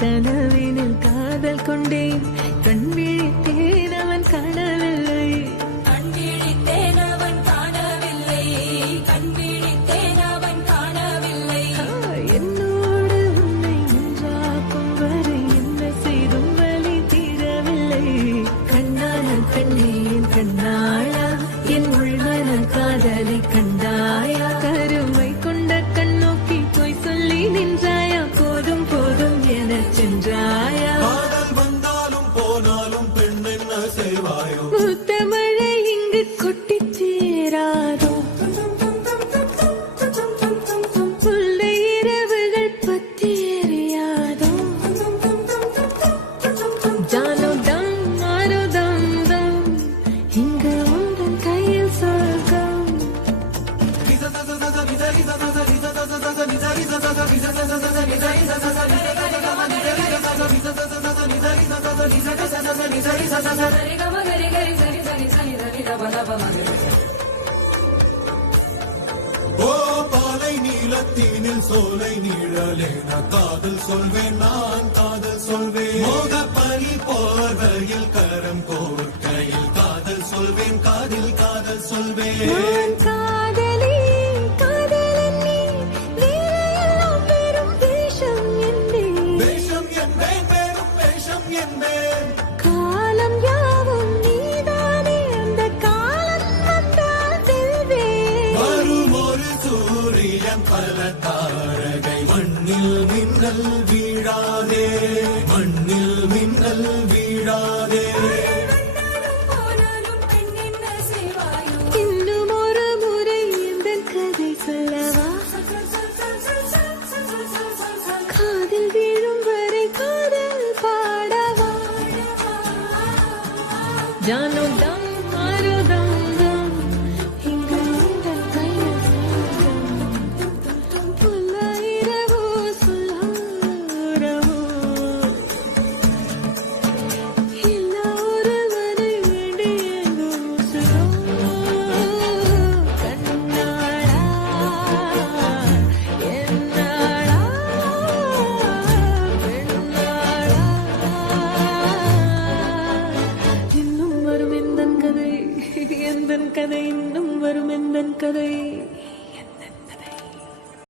கனவினில் காதல் கொண்டேன் கண் விழித்தேன் அவன் காணவில்லை கண் விழித்தேன் அவன் காணவில்லை கண் விழித்தேன் அவன் காணவில்லை என்னோடு உன்னை நின்றாக்கும் வரை என்ன செய்தும் வலி தீரவில்லை கண்ணான கண்ணேன் கண்ணாளா என் உள்மன காதலை கண்டாயா கருமை கொண்ட கண்ணோக்கி போய் சொல்லி நின்றாயா போதும் போதும் என சென்றாயா காதல் வந்தாலும் போனாலும் பெண் என்ன செய்வாயோ முத்தமழை இங்கு கொட்டி சேராதோ சொல்லை இரவுகள் பற்றி எறியாதோ ஜானோ தம் மானோ தம் தம் இங்கு உந்தன் கையில் சொர்க்கம் ஓ பாலை நீலத்தீனில் சோலை நீழலேன காதல் சொல்வேன் நான் காதல் சொல்வேன் மோக பனி போர்வையில் கரம் கோர்க்கையில் காதல் சொல்வேன் காதில் காதல் சொல்வேன் காதலி காதலன் நீ வேலையெல்லாம் பெரும் வேஷம் என்பேன் வேஷம் என்பேன் வெறும் வேஷம் என்பேன் காலம் யாவும் நீதானே அந்த காலம் வந்தால் செல்வேன் வரும் ஒரு சூரியன் பல தாரகை மண்ணில் மின்னல் வீழாதே மண்ணில் மின்னல் வீழாதே இன்னும் ஒரு முறை இந்த கதை சொல்லவா காதில் வீழும் வரை காதல் பாடவா ஜானோ